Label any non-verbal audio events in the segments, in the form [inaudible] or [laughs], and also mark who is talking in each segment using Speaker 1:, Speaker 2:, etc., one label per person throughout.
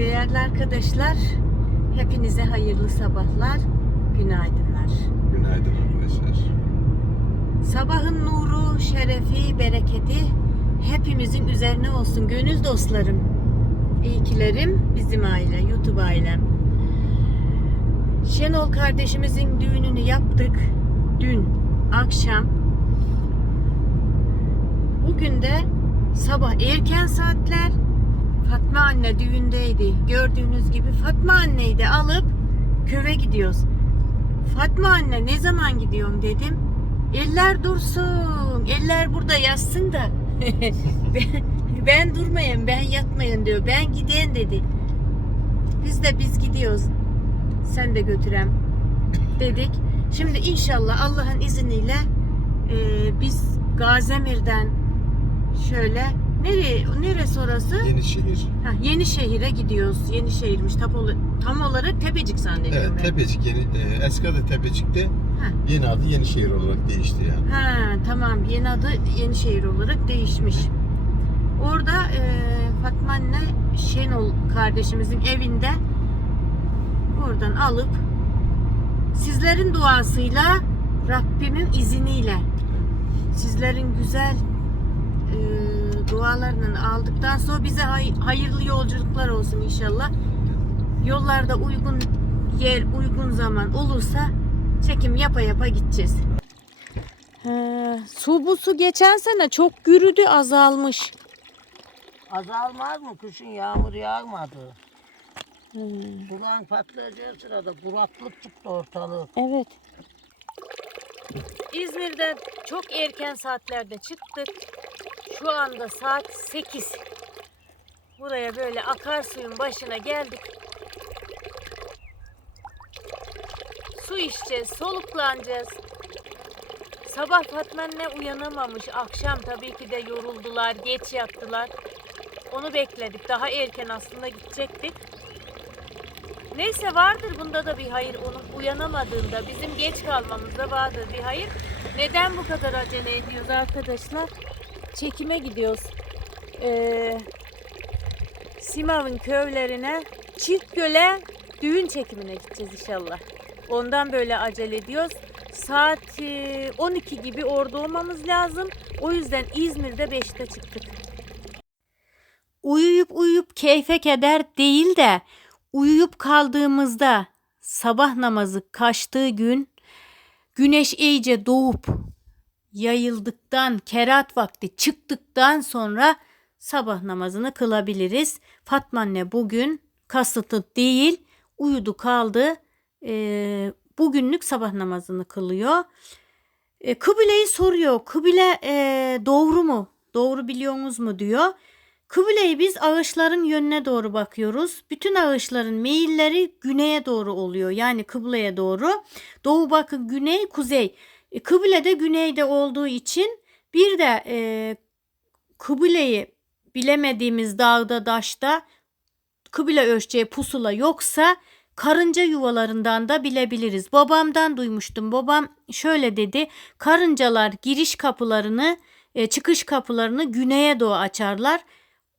Speaker 1: Değerli arkadaşlar, hepinize hayırlı sabahlar, günaydınlar.
Speaker 2: Günaydın arkadaşlar.
Speaker 1: Sabahın nuru, şerefi, bereketi hepimizin üzerine olsun. Gönül dostlarım, iyikilerim, bizim aile, YouTube ailem. Şenol kardeşimizin düğününü yaptık dün akşam. Bugün de sabah erken saatler Fatma anne düğündeydi. Gördüğünüz gibi Fatma anneyi de alıp köye gidiyoruz. Fatma anne ne zaman gidiyorum dedim. Eller dursun. Eller burada yatsın da. [laughs] ben, ben durmayayım, ben yatmayın diyor. Ben gideyim dedi. Biz de biz gidiyoruz. Sen de götürem dedik. Şimdi inşallah Allah'ın izniyle e, biz Gazemir'den şöyle nereye neresi orası?
Speaker 2: Yenişehir.
Speaker 1: Ha, Yenişehir'e gidiyoruz. Yenişehir'miş. Tam, ol- tam olarak Tepecik zannediyorum
Speaker 2: Evet,
Speaker 1: ben.
Speaker 2: Tepecik. Yeni, e, eski adı Tepecik'te.
Speaker 1: Ha.
Speaker 2: Yeni adı Yenişehir olarak değişti yani.
Speaker 1: Ha tamam yeni adı Yenişehir olarak değişmiş. Orada e, Fatma anne Şenol kardeşimizin evinde oradan alıp sizlerin duasıyla Rabbimin izniyle sizlerin güzel dualarını aldıktan sonra bize hay- hayırlı yolculuklar olsun inşallah. Yollarda uygun yer, uygun zaman olursa çekim yapa yapa gideceğiz. su bu su geçen sene çok gürüdü azalmış.
Speaker 3: Azalmaz mı? Kışın yağmur yağmadı. Sulan patlayacağı sırada kuraklık çıktı ortalığı.
Speaker 1: Evet. İzmir'de çok erken saatlerde çıktık. Şu anda saat 8. Buraya böyle akarsuyun başına geldik. Su içeceğiz, soluklanacağız. Sabah Fatma anne uyanamamış. Akşam tabii ki de yoruldular, geç yattılar. Onu bekledik. Daha erken aslında gidecektik. Neyse vardır bunda da bir hayır. Onun uyanamadığında bizim geç kalmamızda vardır bir hayır. Neden bu kadar acele ediyoruz arkadaşlar? Çekime gidiyoruz. Ee, Simav'ın köylerine Çiftgöl'e düğün çekimine gideceğiz inşallah. Ondan böyle acele ediyoruz. Saat e, 12 gibi orada olmamız lazım. O yüzden İzmir'de 5'te çıktık. Uyuyup uyuyup keyfe keder değil de uyuyup kaldığımızda sabah namazı kaçtığı gün güneş iyice doğup yayıldıktan kerat vakti çıktıktan sonra sabah namazını kılabiliriz. Fatma anne bugün kasıtı değil uyudu kaldı Ee, bugünlük sabah namazını kılıyor. E, kıbleyi soruyor. Kıble e, doğru mu? Doğru biliyorsunuz mu diyor. Kıbleyi biz ağaçların yönüne doğru bakıyoruz. Bütün ağaçların meyilleri güneye doğru oluyor. Yani kıbleye doğru. Doğu, batı, güney, kuzey. E, kıble de güneyde olduğu için bir de e, kıbleyi bilemediğimiz dağda, daşta kıble ölçeceği pusula yoksa karınca yuvalarından da bilebiliriz. Babamdan duymuştum. Babam şöyle dedi. Karıncalar giriş kapılarını, e, çıkış kapılarını güneye doğru açarlar.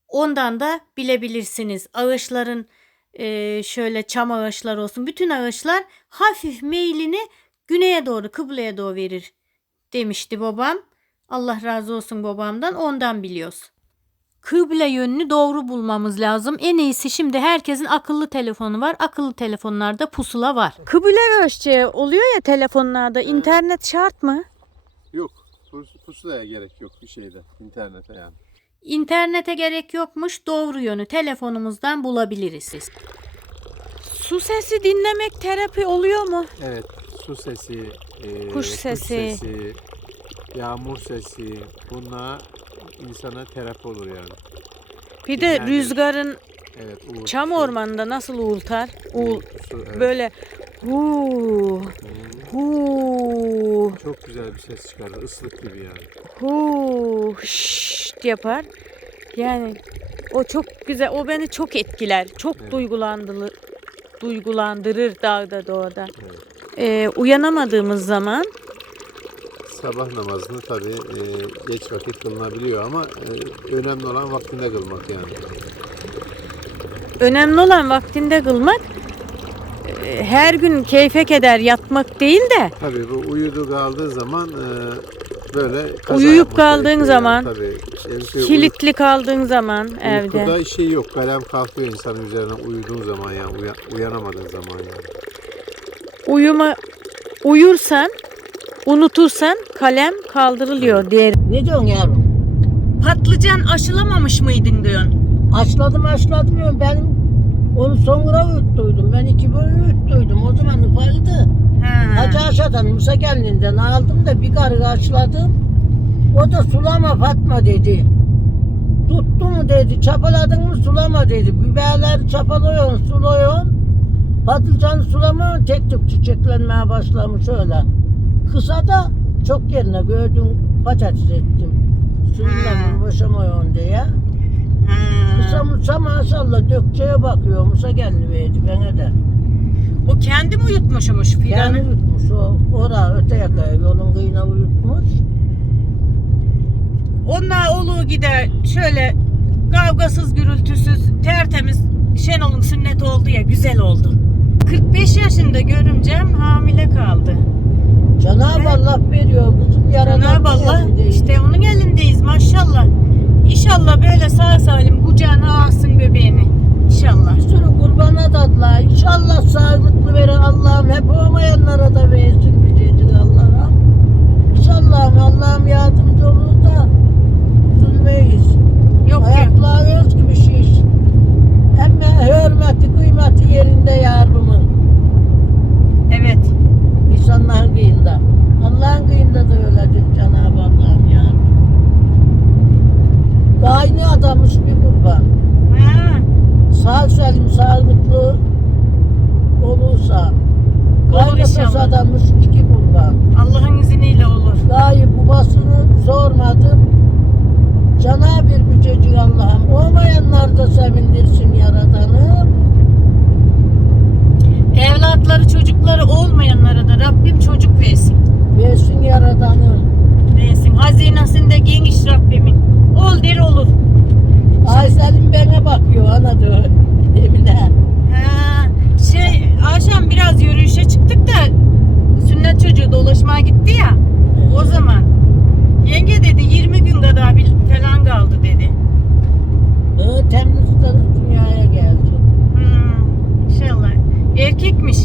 Speaker 1: Ondan da bilebilirsiniz. Ağaçların e, şöyle çam ağaçlar olsun. Bütün ağaçlar hafif meylini güneye doğru, kıbleye doğru verir demişti babam. Allah razı olsun babamdan. Ondan biliyoruz. Kıble yönünü doğru bulmamız lazım. En iyisi şimdi herkesin akıllı telefonu var. Akıllı telefonlarda pusula var. Kıble ölçeceği oluyor ya telefonlarda. İnternet şart mı?
Speaker 2: Yok. pus- Pusulaya gerek yok bir şeyde. internete yani.
Speaker 1: İnternete gerek yokmuş. Doğru yönü telefonumuzdan bulabiliriz. Su sesi dinlemek terapi oluyor mu?
Speaker 2: Evet. Su sesi, e,
Speaker 1: Kuş sesi.
Speaker 2: sesi, yağmur sesi. Bunlar insana terapi olur yani.
Speaker 1: Bir de
Speaker 2: Yani-
Speaker 1: rüzgarın
Speaker 2: Evet. Uğur,
Speaker 1: çam ormanında nasıl uğultar? Uğul,
Speaker 2: su, evet.
Speaker 1: böyle huu huu
Speaker 2: Çok güzel bir ses çıkarır. Islık gibi yani.
Speaker 1: huu şşt yapar. Yani o çok güzel. O beni çok etkiler. Çok
Speaker 2: Evet.
Speaker 1: duygulandırır, duygulandırır dağda doğada.
Speaker 2: Evet.
Speaker 1: Ee, uyanamadığımız zaman
Speaker 2: Sabah namazını tabii e, geç vakit kılınabiliyor ama e, önemli olan vaktinde kılmak yani.
Speaker 1: önemli olan vaktinde kılmak. Ee, Her gün keyfe keder yatmak değil de
Speaker 2: Tabii bu uyudu kaldığı zaman e, böyle kaza
Speaker 1: Uyuyup kaldığın zaman,
Speaker 2: Yani, tabii. Yani
Speaker 1: kilitli kaldığın zaman evde.
Speaker 2: Uykuda şey yok. Kalem kalkıyor insanın üzerine uyuduğun zaman yani uya- uyanamadığın zaman yani.
Speaker 1: Uyuma uyursan, unutursan kalem kaldırılıyor diğer.
Speaker 3: Ne diyorsun yavrum?
Speaker 1: Patlıcan aşılamamış mıydın diyorsun?
Speaker 3: Açladım açladım diyorum. Benim onu sonra uyuttuydum. Ben iki bölüm uyuttuydum. O zaman ufaydı. Hacı Aşa'dan Musa geldiğinden aldım da bir karı açladım. O da sulama Fatma dedi. Tuttu mu dedi, çapaladın mı sulama dedi. Biberleri çapalıyorsun, suluyorsun. Patlıcanı sulamıyorsun, tek tük çiçeklenmeye başlamış öyle. Kısa da çok yerine gördüm, patates ettim. Suyla
Speaker 1: Hmm.
Speaker 3: boşamıyorsun diye. Musa Musa maşallah dökçeye bakıyor. Musa geldi bana da.
Speaker 1: O kendi mi uyutmuşmuş
Speaker 3: Yani
Speaker 1: fidanı?
Speaker 3: uyutmuş o. Ora öte yakaya yolun kıyına uyutmuş.
Speaker 1: Onlar oluğu gider şöyle kavgasız gürültüsüz tertemiz Şenol'un sünneti oldu ya güzel oldu. 45 yaşında görümcem hamile kaldı.
Speaker 3: Cenab-ı. Allah veriyor kızım yaradan.
Speaker 1: Cenab-ı Allah işte onun elindeyiz maşallah. İnşallah böyle sağ salim kucağına alsın bebeğini. İnşallah.
Speaker 3: Bir sürü kurban adadılar. İnşallah sağlıklı verir Allah'ım. Hep olmayanlara da versin gücecik Allah'ım. İnşallah Allah'ım yardımcı olur da üzülmeyiz.
Speaker 1: Yok yok.
Speaker 3: Ayakları öz gibi şiş. Ama hürmeti kıymeti yerinde yardımın.
Speaker 1: Evet.
Speaker 3: İnsanların kıyında. Allah'ın kıyında da öyledir Cenab-ı Allah'ım ya. Aynı adammış bir kurban.
Speaker 1: Ha,
Speaker 3: Sağ salim sağlıklı olursa
Speaker 1: Olur
Speaker 3: kaynatası
Speaker 1: inşallah.
Speaker 3: adammış iki kurban.
Speaker 1: Allah'ın izniyle olur.
Speaker 3: Gayi babasını sormadı. Cana bir bücecik Allah'ım. Olmayanlar da sevindirsin Yaradan'ım.
Speaker 1: Evlatları çocukları olmayanlara da Rabbim çocuk versin.
Speaker 3: Versin Yaradan'ım.
Speaker 1: Versin. Hazinesinde geniş Rabbimin. Ol der olur.
Speaker 3: Aysel'im bana bakıyor ana da Emine.
Speaker 1: Ha, şey akşam biraz yürüyüşe çıktık da sünnet çocuğu dolaşmaya gitti ya. O zaman yenge dedi 20 gün kadar bir falan kaldı dedi.
Speaker 3: Hı, Temmuz'da dünyaya geldi.
Speaker 1: Hmm, inşallah. Erkekmiş.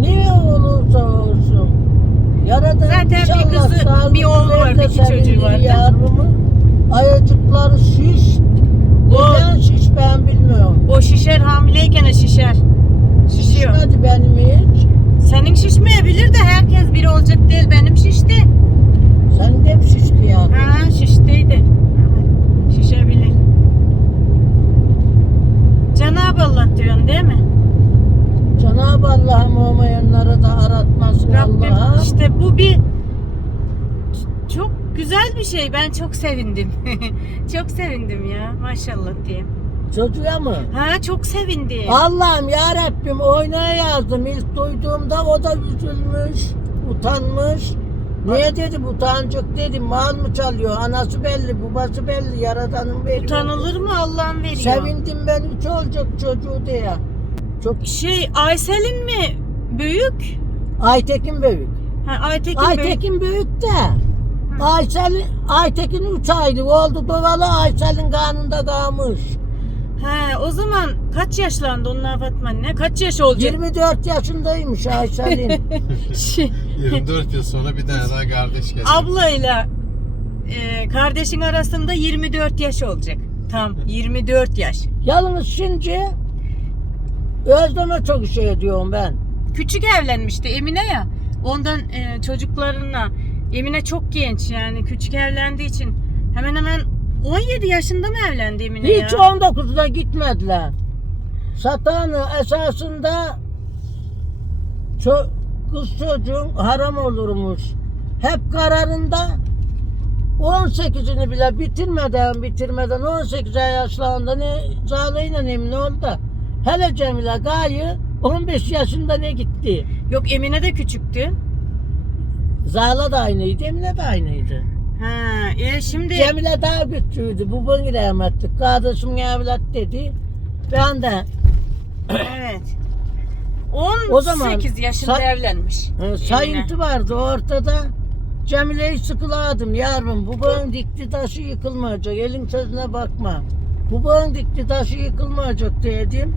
Speaker 3: Ne olursa olsun. Yaradan
Speaker 1: Zaten bir
Speaker 3: inşallah
Speaker 1: kızı,
Speaker 3: sağlıklı
Speaker 1: bir oğlu
Speaker 3: ver
Speaker 1: vardı,
Speaker 3: de
Speaker 1: iki çocuğu
Speaker 3: sevindir
Speaker 1: vardı.
Speaker 3: Yavrumu. Ayacıkları şiş.
Speaker 1: O,
Speaker 3: Neden şiş ben bilmiyorum.
Speaker 1: o şişer hamileyken şişer. Şişiyor.
Speaker 3: Şişmedi benim hiç.
Speaker 1: Senin şişmeyebilir de herkes biri olacak değil. Benim şişti.
Speaker 3: Sen de mi şişti ya?
Speaker 1: Ha şişteydi. Evet, Şişebilir. Cenab-ı Allah diyorsun değil mi?
Speaker 3: Cenab-ı Allah'ım olmayanlara da aratmasın
Speaker 1: Rabbim
Speaker 3: Allah'a.
Speaker 1: işte bu bir çok güzel bir şey. Ben çok sevindim. [laughs] çok sevindim ya. Maşallah diyeyim.
Speaker 3: Çocuğa mı?
Speaker 1: Ha çok sevindim.
Speaker 3: Allah'ım ya Rabbim oynaya yazdım. İlk duyduğumda o da üzülmüş, utanmış. Niye dedim utancık dedim mal mı çalıyor anası belli babası belli yaradanın veriyor.
Speaker 1: Utanılır mı Allah'ın veriyor?
Speaker 3: Sevindim ben üç olacak çocuğu diye. Çok
Speaker 1: Şey Aysel'in mi büyük?
Speaker 3: Aytekin büyük.
Speaker 1: Ha, Aytekin, büyük.
Speaker 3: Aytekin büyük de. Aysel, Aytekin üç aylık oldu dovalı Aysel'in kanında kalmış.
Speaker 1: He, o zaman kaç yaşlandı onlar Fatma anne? Kaç yaş olacak?
Speaker 3: 24 yaşındaymış Aysel'in. [laughs]
Speaker 1: Şey,
Speaker 2: 24 yıl sonra bir tane daha kardeş geldi.
Speaker 1: ablayla e, kardeşin arasında 24 yaş olacak. Tam [laughs] 24 yaş.
Speaker 3: Yalnız şimdi Özlem'e çok şey ediyorum ben.
Speaker 1: Küçük evlenmişti Emine ya. Ondan e, çocuklarına Emine çok genç yani küçük evlendiği için hemen hemen 17 yaşında mı evlendi Emine
Speaker 3: Hiç
Speaker 1: ya?
Speaker 3: 19'da gitmediler. Satanı esasında ço- kız çocuğun haram olurmuş. Hep kararında 18'ini bile bitirmeden bitirmeden 18 yaşlarında ne Zale'yle emin oldu. Hele Cemile Gayı 15 yaşında ne gitti.
Speaker 1: Yok Emine de küçüktü.
Speaker 3: Zala da aynıydı, Emine de aynıydı.
Speaker 1: Ha, e şimdi
Speaker 3: Cemile daha küçüğüydü. Bu bana rahmetli. Kardeşim evlat dedi. Ben de
Speaker 1: Evet.
Speaker 3: O zaman
Speaker 1: 18 yaşında
Speaker 3: sa-
Speaker 1: evlenmiş.
Speaker 3: e, sayıntı vardı ortada. Cemile'yi sıkıladım yavrum. Bu bağın dikti taşı yıkılmayacak. Elin sözüne bakma. Bu bağın dikti taşı yıkılmayacak dedim.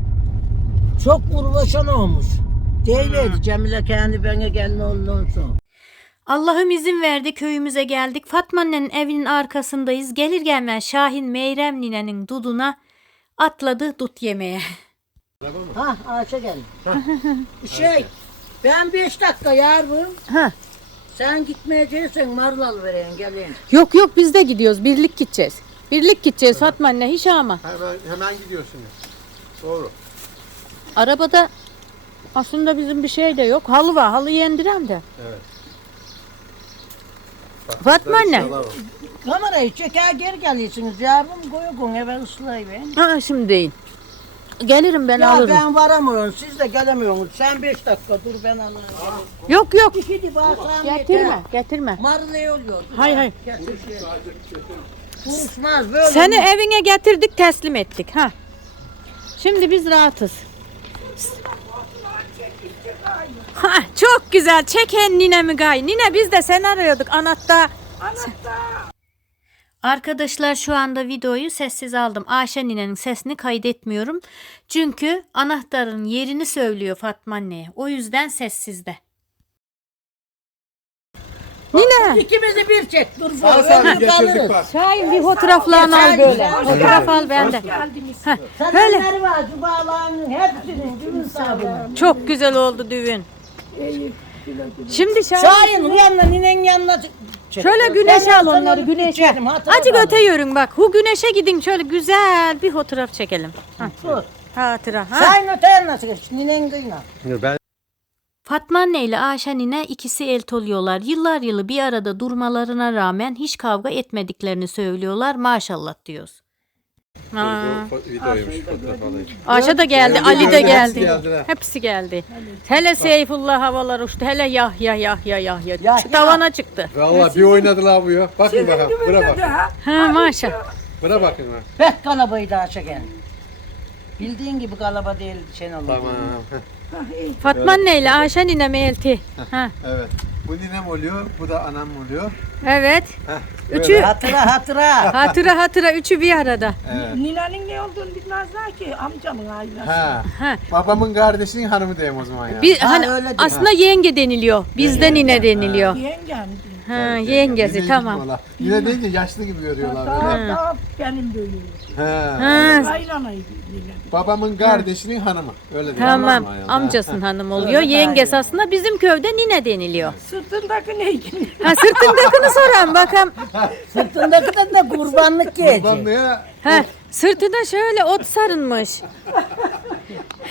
Speaker 3: Çok uğraşan olmuş. Değildi Cemile kendi bana gelin ondan sonra.
Speaker 1: Allah'ım izin verdi köyümüze geldik. Fatma annenin evinin arkasındayız. Gelir gelmez Şahin Meyrem ninenin duduna atladı dut yemeye.
Speaker 3: Ha Ayşe geldi. [laughs] şey ben beş dakika yavrum.
Speaker 1: Ha.
Speaker 3: Sen gitmeyeceksen marlal vereyim gelin.
Speaker 1: Yok yok biz de gidiyoruz. Birlik gideceğiz. Birlik gideceğiz Fatma anne hiç ama.
Speaker 2: Hemen, hemen gidiyorsunuz. Doğru.
Speaker 1: Arabada aslında bizim bir şey de yok. Halı var. Halı yendirem de.
Speaker 2: Evet.
Speaker 1: Fatma anne.
Speaker 3: Kamerayı çeker geri geliyorsunuz yavrum. Koyu koyun eve ıslayıverin.
Speaker 1: Ha şimdi değil. Gelirim ben
Speaker 3: Ya
Speaker 1: alırım.
Speaker 3: ben varamıyorum siz de gelemiyorsunuz. Sen beş dakika dur ben alırım.
Speaker 1: Yok yok.
Speaker 3: Şimdi bağırsam
Speaker 1: Getirme, getirme.
Speaker 3: Marlay oluyor.
Speaker 1: Hay hay.
Speaker 3: Getir. Konuşmaz böyle.
Speaker 1: Seni evine getirdik, teslim ettik. Ha. Şimdi biz rahatız. Ha, çok güzel. Çeken ninemi gay. Nine biz de seni arıyorduk. Anatta. Arkadaşlar şu anda videoyu sessiz aldım. Ayşe ninenin sesini kaydetmiyorum. Çünkü anahtarın yerini söylüyor Fatma anneye. O yüzden sessizde. Nine.
Speaker 3: İkimizi bir çek. Dur
Speaker 2: Sağ
Speaker 3: böyle
Speaker 2: salim getirdik
Speaker 3: kalırız.
Speaker 2: bak.
Speaker 1: Şahin bir fotoğraflarını al böyle. Fotoğraf al bende. Ha, Böyle.
Speaker 3: Sadenleri var hepsinin.
Speaker 1: Çok güzel oldu düğün. Şimdi Şahin,
Speaker 3: Şahin yanına ninen yanına çek.
Speaker 1: şöyle güneşe al onları güneşe.
Speaker 3: çekerim, hatıra
Speaker 1: Acık öte yürün bak. Hu güneşe gidin şöyle güzel bir fotoğraf çekelim. Ha,
Speaker 3: Dur.
Speaker 1: hatıra. Ha.
Speaker 3: Şahin öte yanına çek. Ninen kıyına.
Speaker 2: Ben
Speaker 1: Fatma anne ile Ayşe nine ikisi el oluyorlar. Yıllar yılı bir arada durmalarına rağmen hiç kavga etmediklerini söylüyorlar. Maşallah diyoruz. Ha.
Speaker 2: videoymuş.
Speaker 1: Ayşe de geldi,
Speaker 2: Geldi,
Speaker 1: Ali de
Speaker 2: geldi, hepsi
Speaker 1: geldi.
Speaker 2: geldiler.
Speaker 1: Hepsi geldi. Hele Seyfullah havalar uçtu. Hele Yahya Yahya Yahya.
Speaker 3: Yahya.
Speaker 1: Şu tavana çıktı.
Speaker 2: Valla bir oynadılar bu ya. Bakın bakalım. Buna bakın.
Speaker 1: Ha maşallah.
Speaker 2: Buna bakın. ha.
Speaker 3: Pek kalabayı daha çeken. Bildiğin gibi kalaba değil Şenol.
Speaker 2: Tamam.
Speaker 1: Fatma anne ile Ayşe nine mi elti? Ha.
Speaker 2: Evet. Bu ninem oluyor. Bu da anam oluyor.
Speaker 1: Evet.
Speaker 2: Heh,
Speaker 1: Üçü
Speaker 3: Hatıra hatıra.
Speaker 1: hatıra hatıra üçü bir arada.
Speaker 2: Evet.
Speaker 4: Ninenin ne olduğunu bilmezler ki amcamın ailesi.
Speaker 2: Ha.
Speaker 1: Ha.
Speaker 2: Babamın kardeşinin hanımı diyeyim o zaman ya.
Speaker 1: Bir
Speaker 3: Ha,
Speaker 1: hani
Speaker 3: öyle değil.
Speaker 1: aslında yenge deniliyor. Bizde nine deniliyor.
Speaker 4: Yengem.
Speaker 1: Ha,
Speaker 2: Evet,
Speaker 1: yengesi
Speaker 2: nine
Speaker 1: tamam.
Speaker 2: diyorlar. Nine deyince yaşlı gibi görüyorlar
Speaker 4: Daha,
Speaker 2: böyle.
Speaker 4: daha benim büyüğüm.
Speaker 2: Ha.
Speaker 1: Ha,
Speaker 4: Kayranaydı ninem.
Speaker 2: Babamın kardeşinin hanımı. Öyle diyor.
Speaker 1: tamam. Amcasının hanım oluyor. Yengesi aslında bizim köyde nine deniliyor.
Speaker 4: Sırtındaki neydi?
Speaker 1: Ha sırtındakini soran bakalım.
Speaker 3: Sırtındaki de ne kurbanlık yiyecek.
Speaker 2: ne?
Speaker 1: Ha sırtına şöyle ot sarılmış.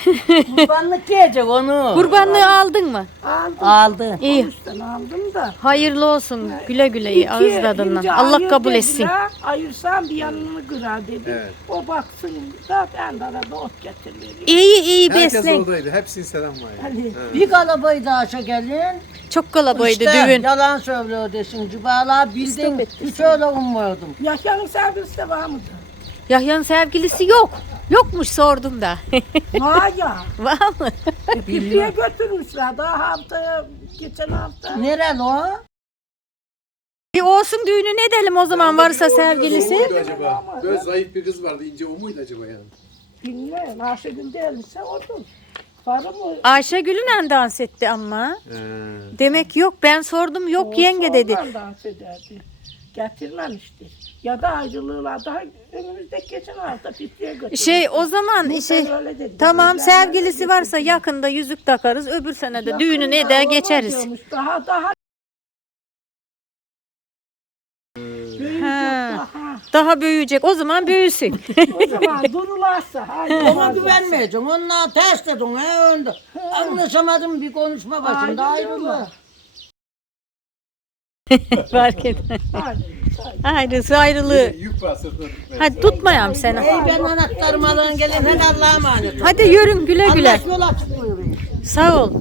Speaker 3: Kurbanlık yiyecek onu.
Speaker 1: Kurbanlığı aldın mı?
Speaker 4: Aldım.
Speaker 3: Aldı.
Speaker 1: İyi.
Speaker 4: Üstten aldım da.
Speaker 1: Hayırlı olsun. Güle güle iyi. Ağız tadından. Allah kabul etsin.
Speaker 4: Ayırsam bir yanını kırar dedi.
Speaker 2: Evet.
Speaker 4: O baksın da ben de arada ot getiririm.
Speaker 1: İyi iyi
Speaker 2: Herkes
Speaker 1: beslen.
Speaker 2: oradaydı. Hepsine selam var. ya.
Speaker 4: Hani
Speaker 3: Bir kalabayı daha gelin.
Speaker 1: Çok kalabaydı
Speaker 3: İşte
Speaker 1: düğün.
Speaker 3: yalan söylüyor desin. Cübala bildin. Hiç öyle ummuyordum.
Speaker 4: Yahya'nın servisi de var mıdır?
Speaker 1: Yahya'nın sevgilisi yok. Yokmuş sordum da. [laughs]
Speaker 4: Var ya.
Speaker 1: Var mı?
Speaker 4: Pipiye götürmüşler daha hafta, geçen hafta.
Speaker 3: Nereli o?
Speaker 1: Bir olsun düğünü ne edelim o zaman varsa sevgilisi.
Speaker 2: Acaba? Böyle zayıf bir kız vardı. ince o muydu acaba yani?
Speaker 4: Bilmiyorum. Ayşegül değilse odur. Var mı?
Speaker 1: Ayşegül'ün dans etti ama.
Speaker 2: Ee,
Speaker 1: Demek yok ben sordum yok yenge dedi.
Speaker 4: ondan dans ederdi. Getirmemişti. Ya da ayrılığlar daha önümüzdeki geçen hafta pipiye götürdü.
Speaker 1: Şey o zaman
Speaker 4: Muhtar
Speaker 1: şey
Speaker 4: öyle dedi.
Speaker 1: tamam
Speaker 4: Ben
Speaker 1: sevgilisi
Speaker 4: öyle
Speaker 1: varsa
Speaker 4: getirdim.
Speaker 1: yakında yüzük takarız öbür sene de düğününü
Speaker 4: Yakında
Speaker 1: eder
Speaker 4: olmaz
Speaker 1: geçeriz.
Speaker 4: diyormuş. Daha daha büyüyecek daha.
Speaker 1: Daha büyüyecek o zaman büyüsün. [laughs]
Speaker 4: O zaman durularsa. [laughs]
Speaker 3: Ona
Speaker 4: varsa.
Speaker 3: güvenmeyeceksin. Onunla ters dedin. He önde. Anlaşamadım bir konuşma başında ayrılır. [laughs]
Speaker 1: Fark etmez.
Speaker 4: Haydi, haydi.
Speaker 1: Haydi ayrılığı.
Speaker 2: yük var sırtında.
Speaker 1: Hadi tutmayam seni.
Speaker 3: Ey ben anahtarımı alın gelin. Hadi Allah'a emanet.
Speaker 1: Hadi yürün güle güle.
Speaker 3: Allah yol açık buyuruyor.
Speaker 1: Sağ ol.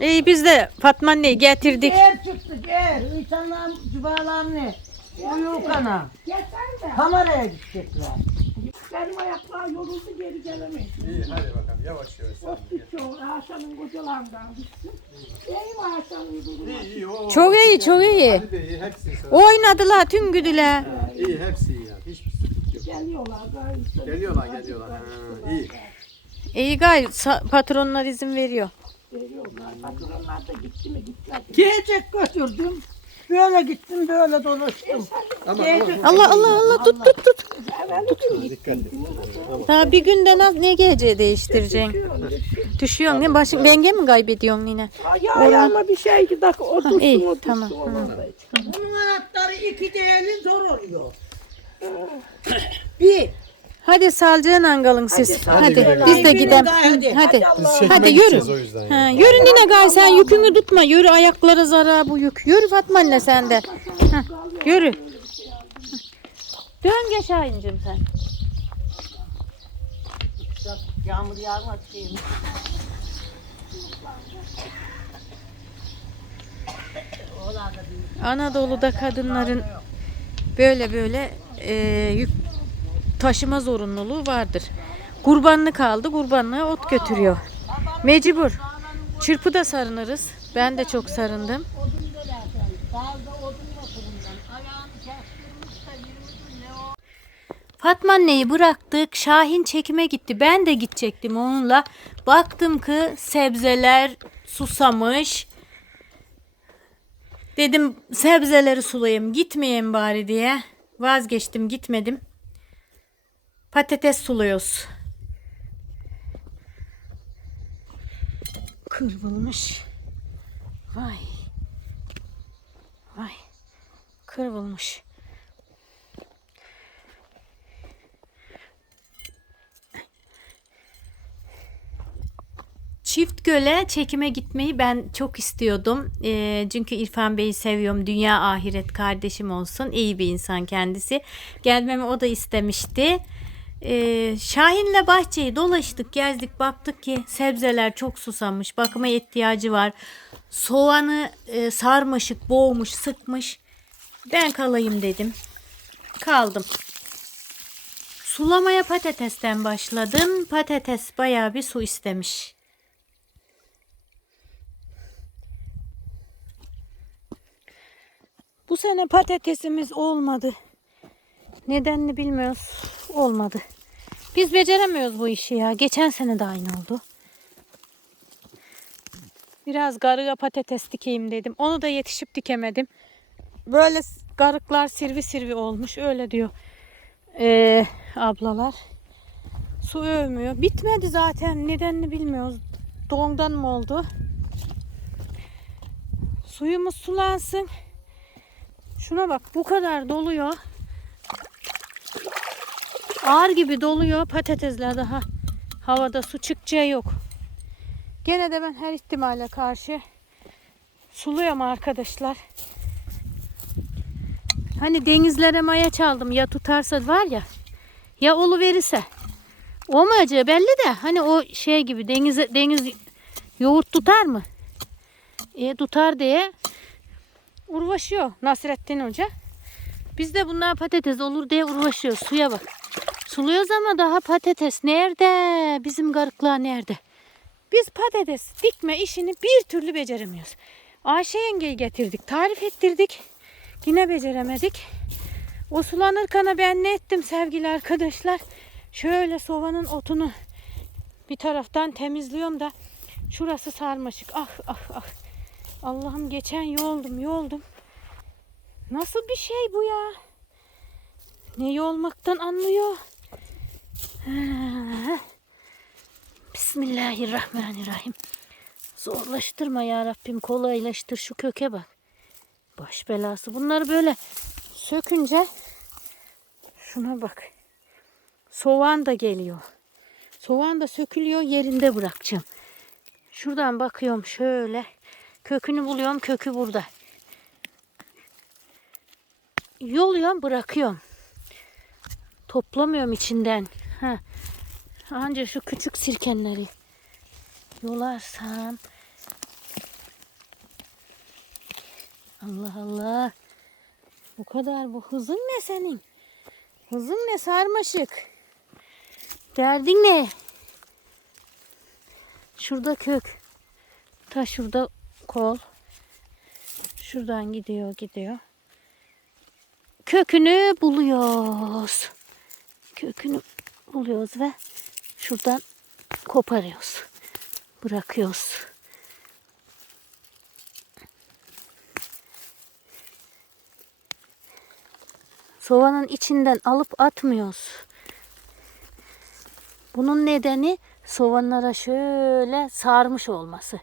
Speaker 1: İyi biz de Fatma anneyi getirdik.
Speaker 3: Gel çıktık gel. İnsanlar cübalar ne? Uyuyor kana. Kameraya gidecekler.
Speaker 4: Benim ayaklar yoruldu geri gelemeyiz.
Speaker 2: İyi hadi bakalım yavaş yavaş.
Speaker 4: Ot tutuyor ağaçların kocalarından düşsün. İyi?
Speaker 2: İyi o.
Speaker 1: Çok iyi, çok iyi.
Speaker 2: Ali Bey iyi hepsi sana.
Speaker 1: Oynadılar tüm güdüler.
Speaker 2: İyi hepsi iyi ya. Hiçbir sıkıntı yok.
Speaker 4: Geliyorlar.
Speaker 2: Geliyorlar geliyorlar. Ha, iyi.
Speaker 1: İyi gay sa- patronlar izin veriyor.
Speaker 4: Geliyorlar. Patronlar da gitti mi gittiler.
Speaker 3: Giyecek götürdüm. Böyle gittim böyle dolaştım.
Speaker 1: Allah Allah Allah tut tut tut.
Speaker 2: dikkat et.
Speaker 1: Daha bir günde az ne geleceği değiştireceksin. Düşüyorsun değil mi? Başın denge mi kaybediyorsun yine?
Speaker 4: Ya ayağıma bir şey ki dakika o dursun
Speaker 1: iyi, tamam,
Speaker 4: Olmaz.
Speaker 3: Bunun anahtarı iki değerli zor oluyor. Bir.
Speaker 1: Hadi salcığın kalın siz. Hadi,
Speaker 2: güle.
Speaker 1: biz de
Speaker 3: Hadi,
Speaker 1: gidelim.
Speaker 3: hadi.
Speaker 1: Hadi.
Speaker 3: Hadi
Speaker 1: Hadi yürü.
Speaker 2: yüzden.
Speaker 1: Ha, yürü Nine gay sen yükünü tutma. Yürü ayaklara zarar bu yük. Yürü Fatma anne sen de. Ha, yürü. Dön geç Şahincim sen.
Speaker 3: Yağmur yağmaz şeyim.
Speaker 1: Anadolu'da kadınların böyle böyle e, yük taşıma zorunluluğu vardır. Kurbanlık aldı, kurbanlığa ot götürüyor. Mecbur. Çırpı da sarınırız. Ben de çok sarındım.
Speaker 3: Dağda odun oturundan. Ayağını kestirmiş de 20 gün ne o?
Speaker 1: Fatma anneyi bıraktık. Şahin çekime gitti. Ben de gidecektim onunla. Baktım ki sebzeler susamış. Dedim sebzeleri sulayayım. Gitmeyeyim bari diye. Vazgeçtim gitmedim. Patates suluyoruz. Kırılmış. Vay. Vay. Kırılmış. Çift Göl'e çekime gitmeyi ben çok istiyordum. Eee, çünkü İrfan Bey'i seviyorum. Dünya ahiret kardeşim olsun. İyi bir insan kendisi. Gelmemi o da istemişti. Eee, Şahin'le bahçeyi dolaştık, gezdik. Baktık ki sebzeler çok susamış. Bakıma ihtiyacı var. Soğanı e, sarmaşık, boğmuş, sıkmış. Ben kalayım dedim. Kaldım. Sulamaya patatesten başladım. Patates bayağı bir su istemiş. Bu sene patatesimiz olmadı. Nedenini bilmiyoruz. Olmadı. Biz beceremiyoruz bu işi ya. Geçen sene de aynı oldu. Biraz garığa patates dikeyim dedim. Onu da yetişip dikemedim. Böyle garıklar sirvi sirvi olmuş. Öyle diyor ee, ablalar. Su övmüyor. Bitmedi zaten. Nedenini bilmiyoruz. Doğumdan mı oldu? Suyumuz sulansın. Şuna bak bu kadar doluyor. Ağır gibi doluyor. Patatesler daha havada su çıkacağı yok. Gene de ben her ihtimale karşı suluyorum arkadaşlar. Hani denizlere maya çaldım ya tutarsa var ya ya olu verirse olmayacağı belli de hani o şey gibi deniz deniz yoğurt tutar mı? E tutar diye uğraşıyor Nasrettin Hoca. Biz de bunlar patates olur diye uğraşıyoruz. Suya bak. Suluyoruz ama daha patates nerede? Bizim garıklar nerede? Biz patates dikme işini bir türlü beceremiyoruz. Ayşe yengeyi getirdik. Tarif ettirdik. Yine beceremedik. O sulanırken ben ne ettim sevgili arkadaşlar? Şöyle soğanın otunu bir taraftan temizliyorum da şurası sarmaşık. Ah ah ah. Allah'ım geçen yoldum yoldum. Nasıl bir şey bu ya? Ne yolmaktan anlıyor? Bismillahirrahmanirrahim. Zorlaştırma ya Rabbim kolaylaştır şu köke bak. Baş belası. Bunları böyle sökünce şuna bak. Soğan da geliyor. Soğan da sökülüyor yerinde bırakacağım. Şuradan bakıyorum şöyle. Kökünü buluyorum. Kökü burada. Yoluyorum bırakıyorum. Toplamıyorum içinden. Ha. Anca şu küçük sirkenleri yolarsam. Allah Allah. Bu kadar bu hızın ne senin? Hızın ne sarmaşık? Derdin ne? Şurada kök. Ta şurada kol. Şuradan gidiyor gidiyor. Kökünü buluyoruz. Kökünü buluyoruz ve şuradan koparıyoruz. Bırakıyoruz. Soğanın içinden alıp atmıyoruz. Bunun nedeni soğanlara şöyle sarmış olması.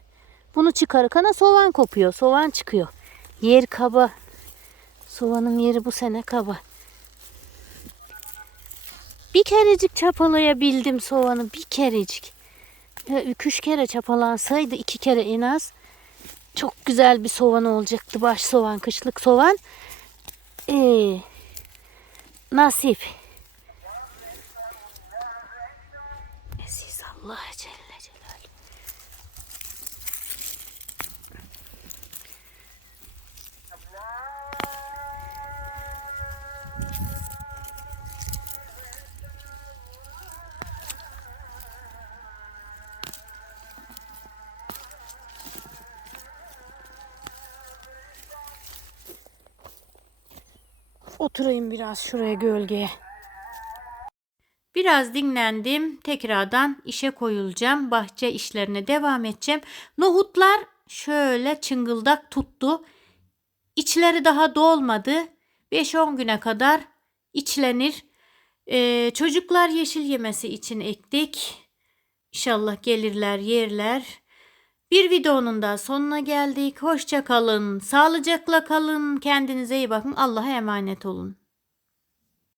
Speaker 1: Bunu çıkarırken soğan kopuyor, soğan çıkıyor. Yer kaba. Soğanın yeri bu sene kaba. Bir kerecik çapalayabildim soğanı, bir kerecik. Üç üç kere çapalansaydı, iki kere en az. Çok güzel bir soğan olacaktı, baş soğan, kışlık soğan. Ee, nasip. Aziz Allah Oturayım biraz şuraya gölgeye. Biraz dinlendim. Tekrardan işe koyulacağım. Bahçe işlerine devam edeceğim. Nohutlar şöyle çıngıldak tuttu. İçleri daha dolmadı. 5-10 güne kadar içlenir. Ee, çocuklar yeşil yemesi için ektik. İnşallah gelirler yerler. Bir videonun da sonuna geldik. Hoşça kalın. Sağlıcakla kalın. Kendinize iyi bakın. Allah'a emanet olun.